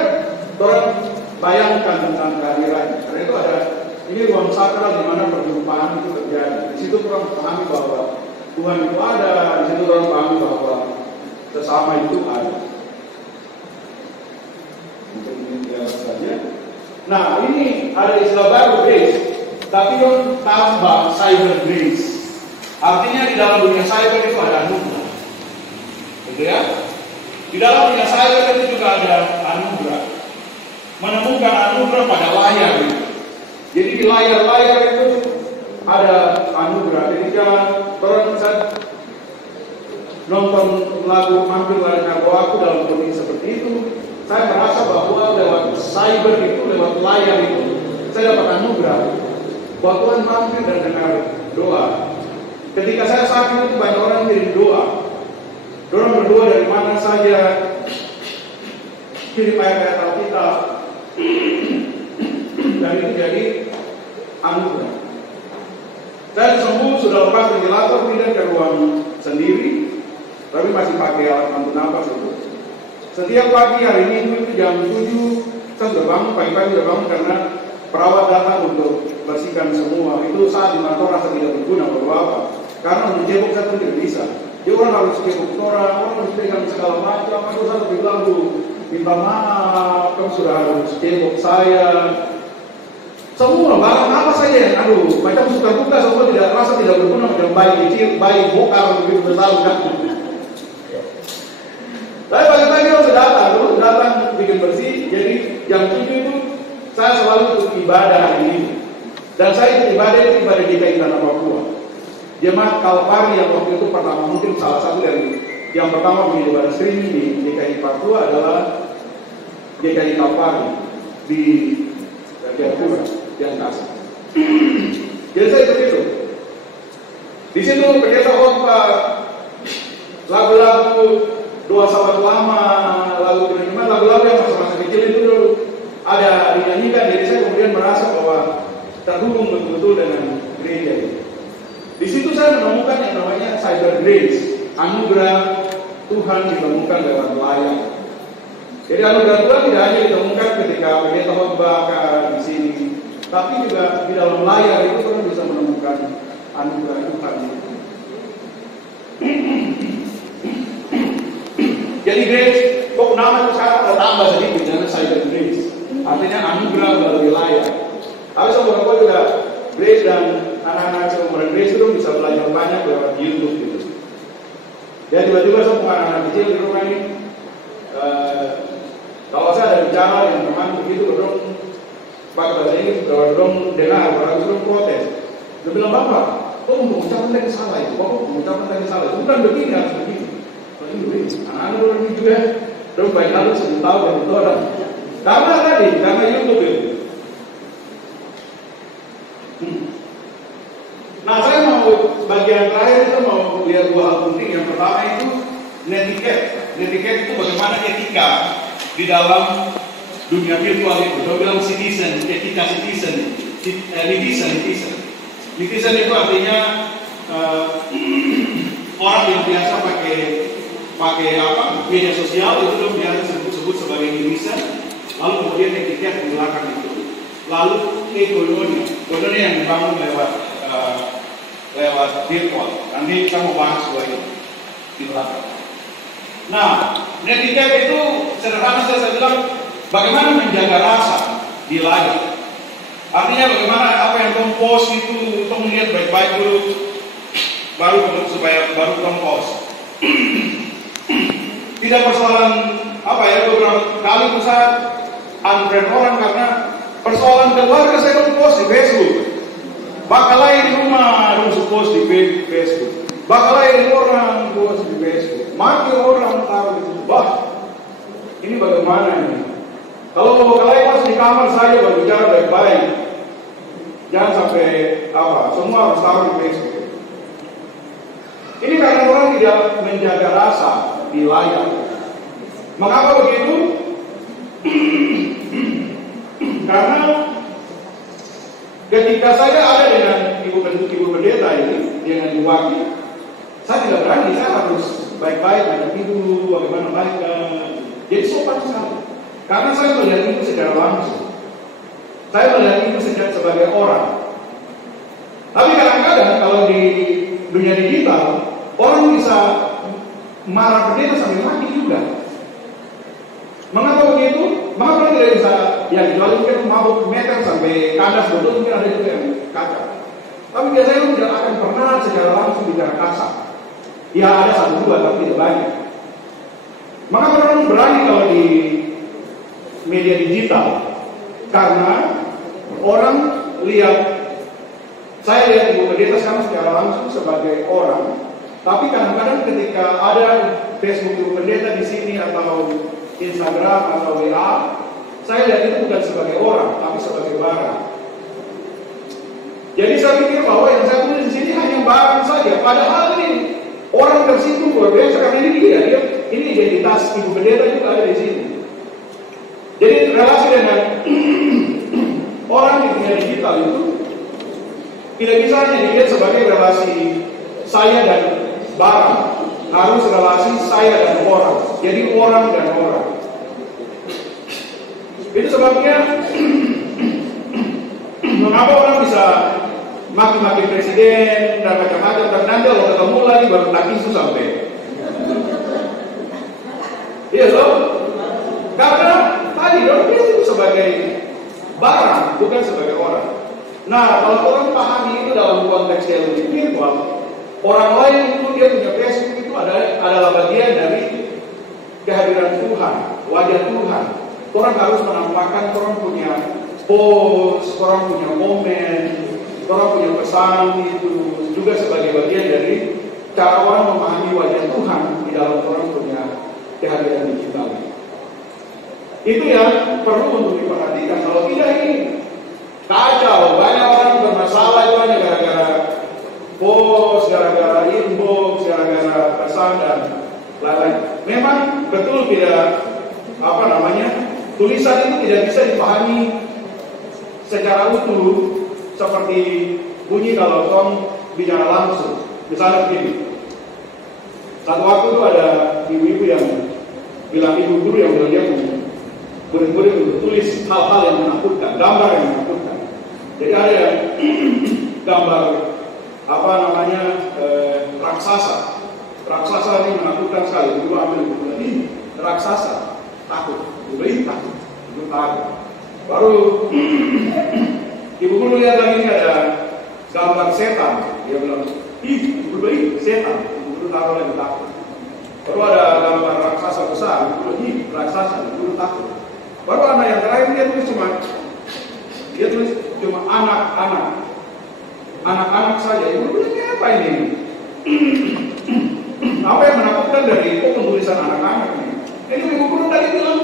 orang bayangkan tentang kehadirannya. Karena itu ada, ini ruang sakral di mana perjumpaan itu terjadi. Di situ orang pahami bahwa Tuhan itu ada, di situ orang pahami bahwa sesama itu ada. Untuk ini saja. Nah, ini ada istilah baru grace, tapi yang tambah cyber grace. Artinya di dalam dunia cyber itu ada anugerah, gitu ya. Di dalam dunia cyber itu juga ada anugerah. Menemukan anugerah pada layar itu. Jadi di layar-layar itu ada anugerah. Ketika orang nonton lagu Mampir Lagu Aku dalam kondisi seperti itu, saya merasa bahwa lewat cyber itu, lewat layar itu, saya dapat anugerah bahwa Tuhan mampir dan dengar doa. Ketika saya sakit itu banyak orang kirim doa. Orang berdoa dari mana saja, kirim ayat-ayat Alkitab, dan itu jadi anugerah. Saya sembuh, sudah lepas ventilator, pindah ke ruang sendiri, tapi masih pakai alat bantu nafas itu. Setiap pagi hari Minggu itu jam 7, saya sudah bangun, pagi-pagi sudah bangun karena perawat datang untuk bersihkan semua. Itu saat di kantor rasa tidak berguna apa-apa. Karena untuk jebok saya pun tidak bisa. Jadi orang harus jebok orang harus pegang segala macam. Aku satu bilang, minta maaf, kamu sudah harus jebok saya. Semua barang apa saja yang macam suka-suka semua tidak rasa tidak berguna, macam bayi kecil, bayi bokar begitu besar kan. Tapi pagi-pagi harus datang bikin bersih. Jadi jam 7 itu saya selalu untuk ibadah hari ini. Dan saya ikut ibadah itu ibadah GKI Tanah Papua. Jemaat Kalpari yang waktu itu pertama, mungkin salah satu dari yang pertama punya ibadah streaming di GKI Papua adalah GKI Kalpari di Jayapura, Jakarta. Jadi saya ikut itu. Di situ pendeta khotbah lagu-lagu doa sahabat lama, lagu yang masa-masa kecil itu ada dinyanyikan. Jadi saya kemudian merasa bahwa terhubung betul-betul dengan gereja ini. Di situ saya menemukan yang namanya cyber grace, anugerah Tuhan ditemukan lewat layar. Jadi anugerah Tuhan tidak hanya ditemukan ketika pendeta khotbah di sini, tapi juga di dalam layar itu orang bisa menemukan anugerah Tuhan. Jadi grace, kok nama itu sekarang tambah sedikit dengan cyber grace, artinya anugerah melalui layar. Tapi semoga juga grace dan anak-anak seumuran grace itu bisa belajar banyak lewat YouTube gitu. Ya tiba-tiba semua anak-anak kecil di rumah ini, kalau saya ada bicara yang teman begitu, dorong pakai bahasa Inggris, dorong dengar, orang itu protes. Dia bilang, Bapak, kok mengucapkan tadi salah itu? Bapak mengucapkan tadi salah itu? Bukan begini, harus begini. Anak-anak orang ini juga, dorong baik lalu sudah tahu dan itu orang. Karena YouTube itu. Nah, saya mau bagian terakhir itu mau lihat dua hal penting. Yang pertama itu netiquette. Netiquette itu bagaimana etika di dalam dunia virtual itu. Saya bilang citizen, etika citizen, netizen. Netizen itu artinya orang yang biasa pakai media sosial itu biasa disebut sebagai netizen. Lalu kemudian netiquette di belakang itu. Lalu ekonomi yang dibangun lewat virtual. Nanti kita mau bahas dua itu di belakang. Nah, netiquette itu sederhana saya bilang bagaimana menjaga rasa di layar. Artinya bagaimana apa yang kamu post itu kamu lihat baik-baik dulu supaya baru kamu post. Tidak persoalan beberapa kali saya unfriend orang karena persoalan keluarga saya kamu post di Facebook. Bakalai di rumah harus post di Facebook. Bakalai di orang post di Facebook. Mati orang taruh di situ. Ini bagaimana ini? Kalau bakalai post di kamar saja berbicara baik-baik. Jangan sampai semua harus taruh di Facebook. Ini karena orang tidak menjaga rasa di layar. Mengapa begitu? Karena ketika saya ada dengan ibu pendeta ini, dengan diwakil, saya tidak berani, saya harus baik-baik dengan ibu, bagaimana baiknya. Jadi sopan sekali. Karena saya melihat itu secara langsung. Saya melihat itu sebagai orang. Tapi kadang-kadang kalau di dunia digital, orang bisa marah pendeta sampai mati juga. Mengapa begitu? Mengapa tidak bisa kecuali mungkin mabuk meter sampai kandas betul, mungkin ada juga yang kacau. Tapi biasanya tidak akan pernah secara langsung bicara kasar. Ya ada satu dua tapi tidak banyak. Mengapa orang berani kalau di media digital? Karena orang lihat, saya lihat ibu pendeta sekarang secara langsung sebagai orang. Tapi kadang-kadang ketika ada Facebook ibu pendeta di sini atau Instagram atau WA, saya lihat itu bukan sebagai orang, tapi sebagai barang. Jadi saya pikir bahwa yang saya tulis di sini hanya barang saja. Padahal ini orang tersinggung luar biasa karena ini ini identitas ibu pendeta juga ada di sini. Jadi relasi dengan orang di dunia digital itu tidak bisa hanya dilihat sebagai relasi saya dan barang. Harus relasi saya dan orang. Jadi orang dan orang. Itu sebabnya mengapa orang bisa maki-maki presiden dan macam-macam, tapi nanti kalau ketemu lagi baru tak isu sampai. Iya loh. Karena tadi orang itu sebagai barang, bukan sebagai orang. Nah, kalau orang pahami itu dalam konteks teologi virtual, orang lain itu dia punya Facebook itu adalah bagian dari kehadiran Tuhan, wajah Tuhan. Orang harus menampakkan orang punya post, orang punya komen, orang punya pesan itu juga sebagai bagian dari cara orang memahami wajah Tuhan di dalam orang punya kehadiran digital. Itu yang perlu untuk diperhatikan. Kalau tidak ini kacau, banyak orang bermasalah itu hanya gara-gara post, gara-gara inbox, gara-gara pesan dan lain-lain. Memang betul tidak tulisan itu tidak bisa dipahami secara utuh seperti bunyi kalau bicara langsung. Misalnya begini, satu waktu itu ada ibu-ibu yang bilang, ibu guru yang bilang dia murid-murid tulis hal-hal yang menakutkan, gambar yang menakutkan. Jadi ada yang gambar apa namanya raksasa. Raksasa ini menakutkan sekali. Dulu ambil buku ini raksasa, takut, beli takut, itu takut. Baru ibu guru lihat lagi ini ada gambar setan. Dia bilang, ih, ibu beli setan. Ibu guru taruh lagi takut. Baru ada gambar raksasa besar. Ibu guru, ih, raksasa. Ibu guru takut. Baru anak yang terakhir dia tulis cuma anak-anak saja. Ibu guru ini apa ini? Apa yang menakutkan dari penulisan anak-anak ini? Ini ibu guru tadi bilang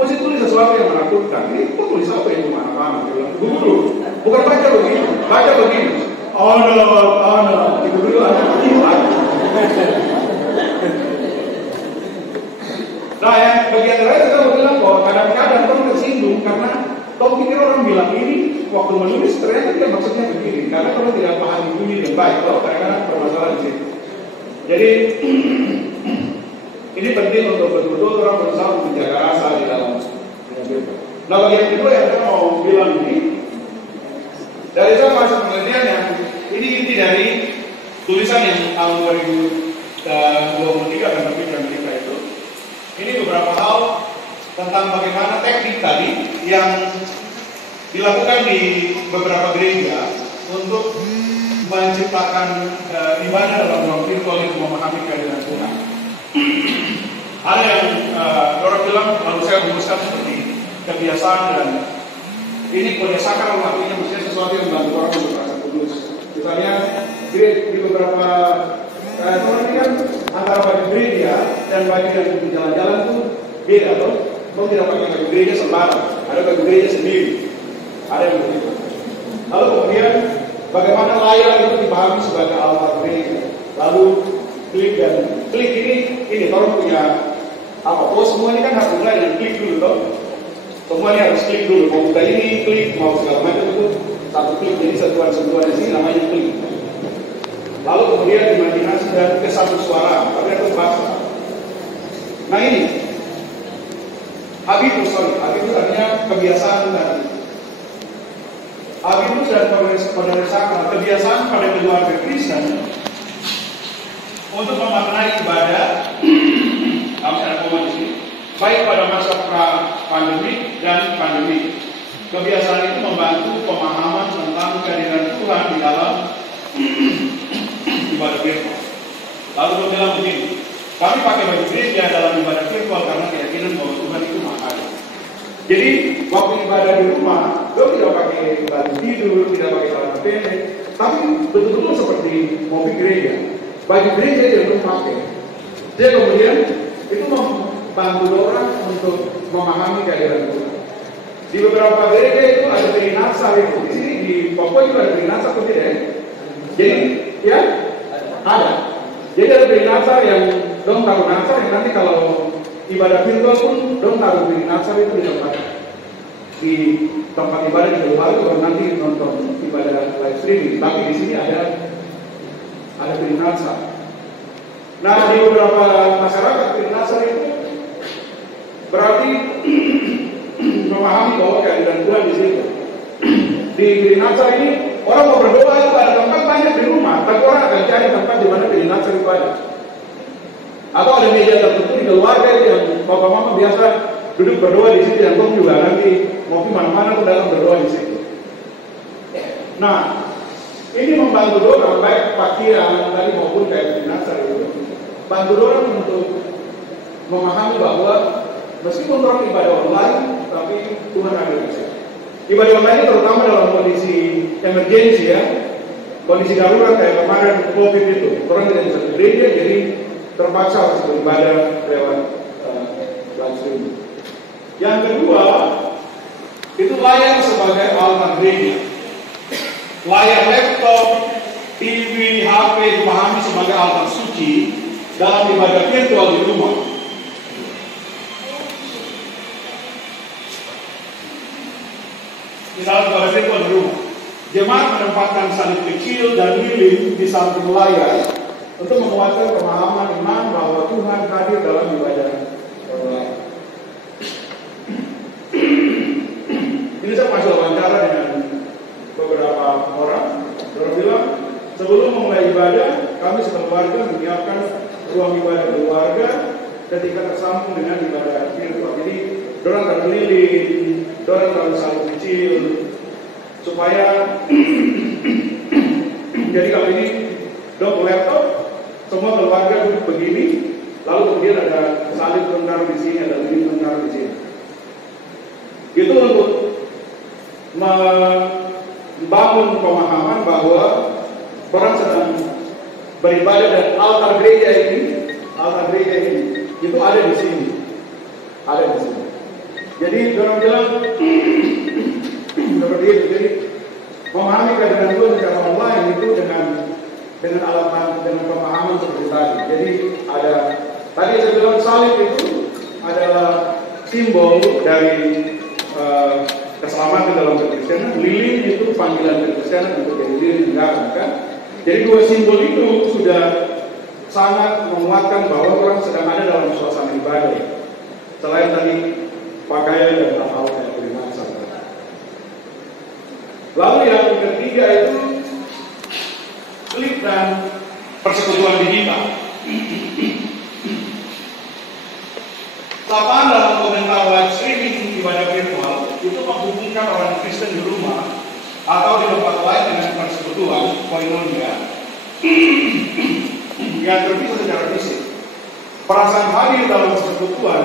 mesti tulis sesuatu yang menakutkan. Ini tulis apa yang cuma anak-anak? Dia bilang, ibu guru, bukan baca begini, baca begini. Anak, ibu guru anak begini. Nah, yang bagian terakhir kita bilang bahwa kadang-kadang kamu tersinggung karena kamu pikir orang bilang ini waktu menulis ternyata dia maksudnya begini. Karena kamu tidak paham bunyi dengan baik, kalau kadang-kadang permasalahan di situ. Jadi ini penting untuk betul-betul orang berusaha menjaga rasa di dalam. Nah, bagian kedua yang saya mau bilang ini, dari saya masuk penelitian yang ini inti dari tulisan yang tahun 2023 dan terbit di Amerika itu. Ini beberapa hal tentang bagaimana teknik tadi yang dilakukan di beberapa gereja untuk menciptakan ibadah dalam ruang virtual itu memahami kehadiran Tuhan. Ada yang orang bilang, lalu saya rumuskan seperti kebiasaan dan ini kebiasaan artinya mestinya sesuatu yang membantu orang untuk merasa kudus. Misalnya di beberapa orang ini kan antara bagi gereja dan bagi yang di jalan-jalan itu beda loh. Kau tidak pakai bagi gereja sembarang, ada bagi gereja sendiri, ada yang begitu. Lalu kemudian bagaimana layar itu dipahami sebagai altar gereja. Lalu klik ini orang punya apa? Oh, semua ini kan harus mulai dengan klik dulu toh. Semua ini harus klik dulu. Mau buka ini klik, mau segala macam itu satu klik. Jadi sentuhan-sentuhan di sini namanya klik. Lalu kemudian imajinasi dan ke satu suara, tapi itu bahasa. Nah ini habitus artinya kebiasaan tadi. Habitus dan kebiasaan pada keluarga Kristen untuk memaknai ibadah, kami ada komen di sini, baik pada masa pra-pandemi dan pandemi. Kebiasaan itu membantu pemahaman tentang kehadiran Tuhan di dalam ibadah virtual. Lalu berbilang begini, kami pakai baju gereja dalam ibadah virtual karena keyakinan bahwa Tuhan itu mahal. Jadi waktu ibadah di rumah, lo tidak pakai baju tidur, tidak pakai celana pendek, tapi betul-betul seperti mau pergi gereja. Baju gereja yang lo pakai. Jadi kemudian itu membantu orang untuk memahami kehadiran Tuhan. Di beberapa gereja itu ada trinasa itu. Di sini di Papua itu ada trinasa atau tidak? Jadi ya ada. Jadi ada trinasa yang dong taruh nasa yang nanti kalau ibadah virtual pun dong taruh trinasa itu di tempat ibadah di luar itu nanti nonton ibadah live streaming. Tapi di sini ada trinasa. Nah, di beberapa masyarakat trinasa itu berarti memahami bahwa kehadiran Tuhan di situ. Di trinasa ini orang mau berdoa itu ada tempat banyak di rumah, tapi orang akan cari tempat di mana trinasa itu ada. Atau ada meja tertentu di keluarga yang bapak mama biasa duduk berdoa di situ, yang kamu juga nanti mau ke mana-mana pun datang berdoa di situ. Nah, ini membantu orang baik pakaian tadi maupun kayak trinasa itu, bantu orang untuk memahami bahwa meskipun orang ibadah online, tapi Tuhan ada di situ. Ibadah online terutama dalam kondisi emergensi ya, kondisi darurat kayak kemarin COVID itu, orang tidak bisa ke gereja, jadi terpaksa harus beribadah lewat live streaming. Yang kedua, itu layar sebagai altar gereja. Layar laptop, TV, HP dipahami sebagai altar suci dalam ibadah virtual di rumah. Misalnya ibadah virtual di rumah. Jemaat menempatkan salib kecil dan lilin di samping layar untuk menguatkan pemahaman iman bahwa Tuhan hadir dalam ibadah online. Ini saya masih wawancara dengan beberapa orang. Orang bilang, sebelum memulai ibadah, kami sekeluarga menyiapkan ruang ibadah keluarga ketika tersambung dengan ibadah virtual. Jadi, dorang taruh lilin, dorang taruh salib kecil, supaya jadi kalau ini dok laptop, semua keluarga duduk begini, lalu kemudian ada salib tentara di sini, ada lilin tentara di sini. Itu untuk membangun pemahaman bahwa orang sedang beribadah dan altar gereja ini itu ada di sini, Jadi orang bilang seperti itu. Jadi memahami keadaan Tuhan secara online itu dengan alat dengan pemahaman seperti tadi. Jadi ada tadi saya bilang salib itu adalah simbol dari keselamatan dalam kekristenan. Lilin itu panggilan kekristenan untuk jadi lilin negara, kan? Jadi dua simbol itu sudah sangat menguatkan bahwa orang sedang ada dalam suasana ibadah. Selain tadi pakaian dan hal-hal yang beriman saja. Lalu yang ketiga itu klik dan persekutuan digital. Sapaan dalam komentar live streaming ibadah virtual itu menghubungkan orang Kristen di rumah atau di tempat lain dengan persekutuan koinonia yang terpisah secara fisik. Perasaan hadir dalam persekutuan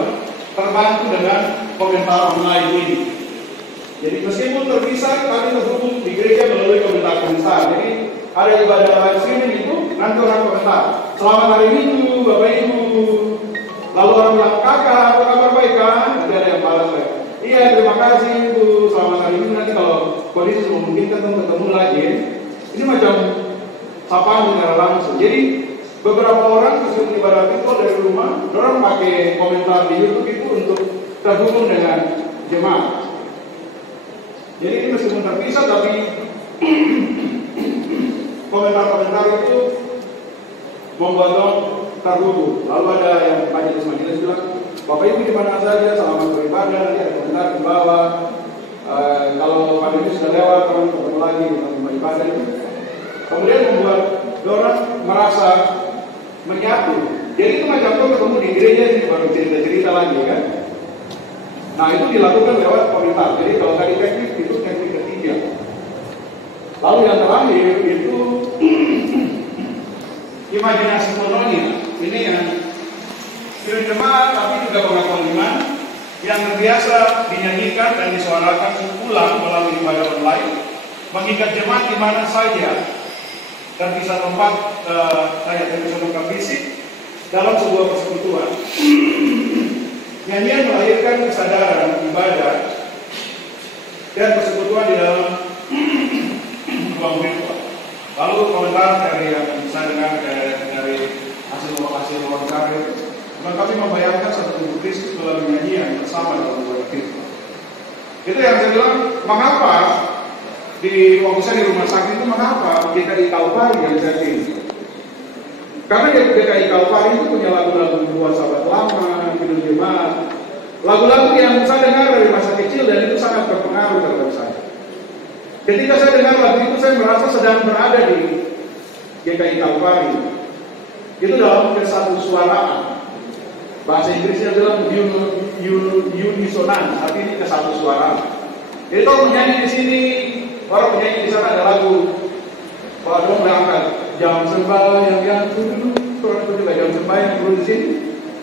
terbantu dengan komentar online ini. Jadi meskipun terpisah, kami terhubung di gereja melalui komentar. Jadi ada ibadah live streaming itu, nanti orang komentar, selamat hari Minggu, Bapak Ibu. Lalu orang bilang, kakak, apa kabar baik kan? Nanti ada yang balas baik. Iya, terima kasih Ibu, selamat hari Minggu. Nanti kalau kondisi memungkinkan ketemu lagi. Ini macam sapaan secara langsung. Jadi beberapa orang meskipun ibadah virtual dari rumah, orang pakai komentar di YouTube itu untuk terhubung dengan jemaat. Jadi ini meskipun terpisah, tapi komentar-komentar itu membuat orang terhubung. Lalu ada yang majelis bilang, Bapak Ibu di mana saja, selamat beribadah, nanti ada komentar di bawah. Kalau pandemi sudah lewat, orang ketemu lagi di tempat ibadah itu. Kemudian membuat orang merasa menyatu. Jadi itu macam tuh ketemu di gereja ini baru cerita-cerita lagi kan. Nah itu dilakukan lewat komentar. Jadi kalau tadi teknik itu teknik ketiga. Lalu yang terakhir itu imajinasi mononia. Ini yang film jemaat tapi juga pengakuan iman yang terbiasa dinyanyikan dan disuarakan ulang melalui ibadah online, mengikat jemaat di mana saja dan bisa tempat fisik dalam sebuah persekutuan. Nyanyian melahirkan kesadaran ibadah dan persekutuan di dalam ruang virtual. Lalu komentar dari yang saya dengar dari hasil wawancara itu, kami membayangkan satu tubuh Kristus melalui nyanyian bersama dalam ruang virtual. Itu yang saya bilang, mengapa di waktu saya di rumah sakit itu mengapa GKI Kalpari yang saya pilih? Karena GKI Kalpari itu punya lagu-lagu buat sahabat lama, hidup jemaat, lagu-lagu yang saya dengar dari masa kecil dan itu sangat berpengaruh terhadap saya. Ketika saya dengar lagu itu, saya merasa sedang berada di GKI Kalpari. Itu dalam kesatu suaraan. Bahasa Inggrisnya bilang unisonan, artinya kesatu suaraan. Jadi kalau menyanyi di sini, orang penyanyi di sana ada lagu, kalau dong berangkat jam sembahyang yang dulu, orang itu juga jam sembahyang dulu di sini.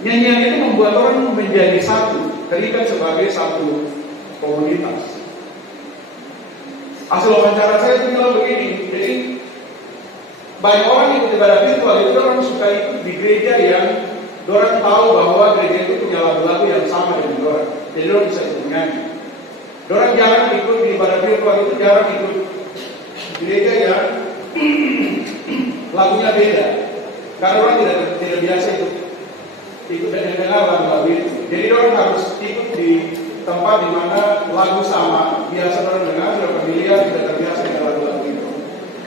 Nyanyian itu membuat orang menjadi satu, terikat sebagai satu komunitas. Hasil wawancara saya itu bilang begini, jadi banyak orang yang ikut ibadah virtual itu orang suka ikut di gereja yang orang tahu bahwa gereja itu punya lagu-lagu yang sama dengan orang, jadi orang bisa ikut menyanyi. Orang jarang ikut di ibadah virtual itu, jarang ikut gereja yang lagunya beda, karena orang tidak biasa ikut dan dengar lagu-lagu itu. Jadi orang harus ikut di tempat di mana lagu sama, biasa orang dengar, sudah familiar, sudah terbiasa dengan lagu-lagu.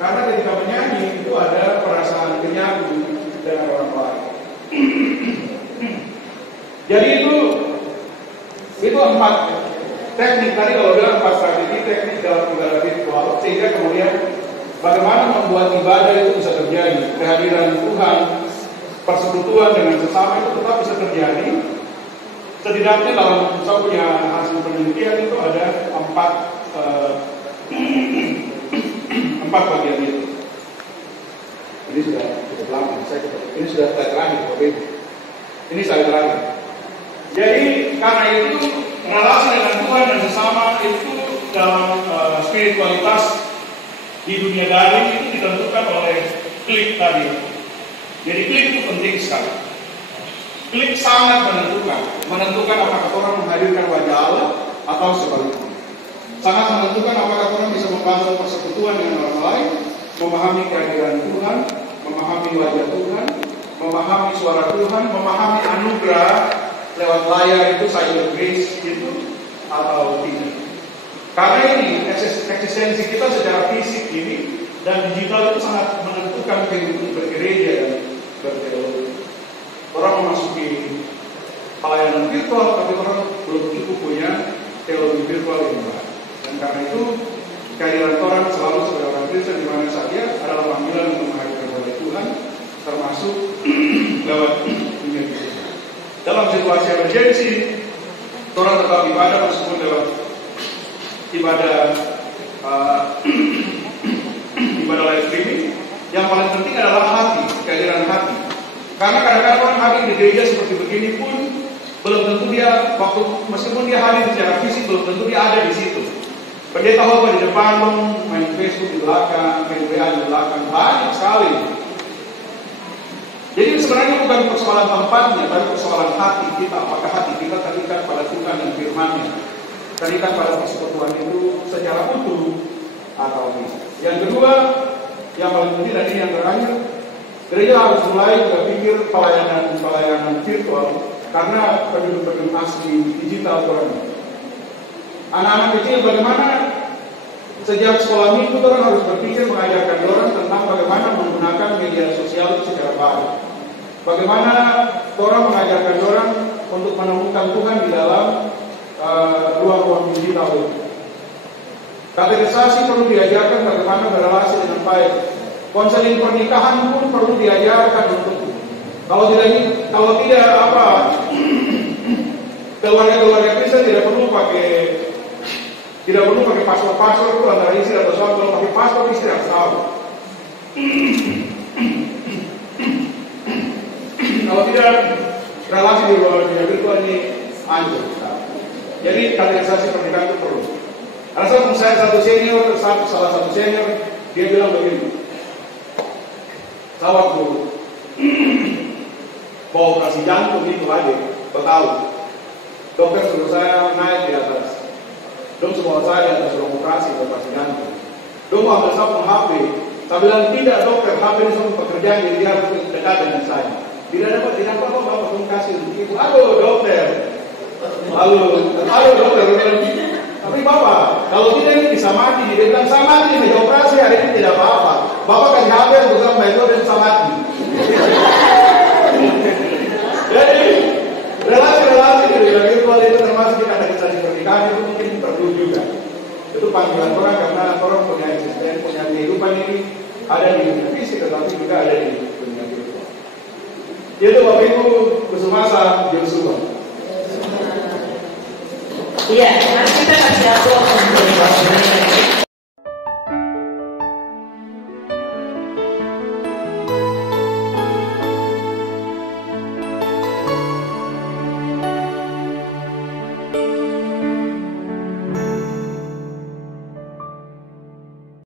Karena ketika menyanyi itu ada perasaan kenyang dengan orang lain. Jadi itu 4 teknik tadi, kalau bilang 4 strategi teknik dalam ibadah virtual, sehingga kemudian bagaimana membuat ibadah itu bisa terjadi, kehadiran Tuhan, persekutuan dengan sesama itu tetap bisa terjadi. Setidaknya dalam saya punya hasil penelitian itu ada 4 bagian itu. Ini sudah cukup lama, ini sudah terakhir, oke? Ini saya terakhir. Jadi karena itu relasi dengan Tuhan dan sesama itu dalam spiritualitas di dunia daring itu ditentukan oleh klik tadi. Jadi klik itu penting sekali. Klik sangat menentukan apakah orang menghadirkan wajah Allah atau sebaliknya. Sangat menentukan apakah orang bisa membangun persekutuan dengan orang lain, memahami kehadiran Tuhan, memahami wajah Tuhan, memahami suara Tuhan, memahami anugerah lewat layar itu, cyber grace itu, atau tidak. Karena ini eksistensi kita secara fisik ini dan digital itu sangat menentukan kehidupan bergereja dan berteologi. Orang memasuki pelayanan virtual, tapi orang belum cukup punya teologi virtual yang baik. Dan karena itu kehadiran orang selalu sebagai orang Kristen di mana saja adalah panggilan untuk menghadirkan wajah Tuhan, termasuk lewat dunia virtual. Dalam situasi emergensi, orang tetap ibadah meskipun lewat ibadah live streaming. Yang paling penting adalah hati, kehadiran hati. Karena kadang-kadang orang hadir di gereja seperti begini pun belum tentu dia meskipun dia hadir secara fisik belum tentu dia ada di situ. Pendeta khotbah di depan, main Facebook di belakang, main WA di belakang, banyak sekali. Jadi sebenarnya bukan persoalan tempatnya, tapi persoalan hati kita. Apakah hati kita terikat pada Tuhan dan firman-Nya, terikat pada persekutuan itu secara utuh atau tidak. Yang kedua, yang paling penting dan ini yang terakhir, gereja harus mulai berpikir pelayanan virtual karena penduduk-penduduk asli digital orang. Anak-anak kecil bagaimana sejak sekolah minggu orang harus berpikir mengajarkan orang tentang bagaimana menggunakan media sosial secara baik. Bagaimana orang mengajarkan orang untuk menemukan Tuhan di dalam ruang-ruang digital itu. Kategorisasi perlu diajarkan bagaimana berrelasi dengan baik. Konseling pernikahan pun perlu diajarkan untuk kalau tidak keluarga Kristen tidak perlu pakai paspor itu antara istri atau suami. Kalau pakai paspor istri harus tahu. Kalau tidak relasi di luar dunia virtual ini hancur. Jadi kategorisasi pernikahan itu perlu. Ada satu senior, salah satu senior dia bilang begini. Saya waktu mau operasi jantung itu aja, tahu. Dokter suruh saya naik di atas. Dong semua saya di atas ruang operasi jantung. Dong mau ambil saya HP. Saya bilang tidak dokter, HP ini semua pekerjaan jadi dia harus dekat dengan saya. Tidak dapat bapak komunikasi ibu. Halo dokter. Halo dokter. Tapi bapak, kalau tidak ini bisa mati. Dia bilang saya mati di operasi hari ini tidak apa-apa. Bapak kasih HP untuk saya bayar dan saya mati. Jadi relasi-relasi di dunia virtual itu termasuk kita ada kisah pernikahan itu mungkin perlu juga. Itu panggilan orang karena orang punya eksistensi, punya kehidupan ini ada di dunia fisik tetapi juga ada di dunia virtual. Jadi Bapak Ibu Kusumasa Joshua. Iya, nanti kita kasih aku